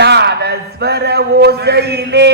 நாதஸ்வர ஓசையிலே